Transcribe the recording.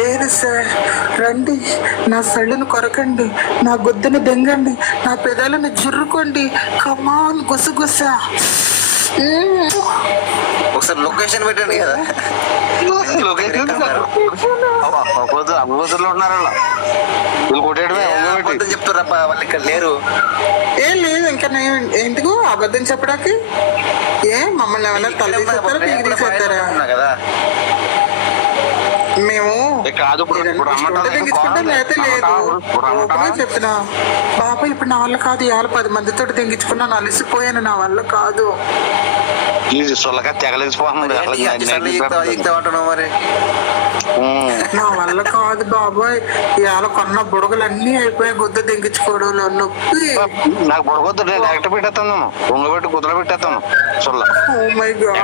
లేదు సార్, రండి, నా సళ్ళను కొరకండి, నా గుద్దను దెంగండి, నా పెదాలను జుర్రుకోండి, కమాన్ గుసగుస. ఒకసారి లొకేషన్ పెట్టండి కదా. అబ్బుతులు ఉన్నారు వీళ్ళు కొట్టేయడమే అబద్ధం చెప్తారా వాళ్ళు ఇక్కడ లేరు. ఏం లేదు, ఇంకా నేను ఎందుకు అబద్ధం చెప్పడానికి? మమ్మల్ని ఏమైనా తల తీసేస్తారా, పీకి తీసేస్తారా? కదా మేము కాదు తెగించుకుంటాం, లేకపోతే లేదు. చెప్తున్నా బాబా, ఇప్పుడు నా వల్ల కాదు. ఇవాళ 10 మందితో తెగించుకున్నాను, అలసిపోయాను, నా వల్ల కాదు. తెగలేసిపోతుంది మరి. నా వల్ల కాదు బాబాయ్, ఇవాళ కొన్న బుడగలన్నీ అయిపోయాయి గుద్ద తెగించుకోవడంలో. నొప్పి నాకు బుడగొద్దు, నేను డైరెక్ట్ పెట్టేస్తాను, ఉంగబెట్టి కుదుర పెట్టేస్తాను. Oh my God.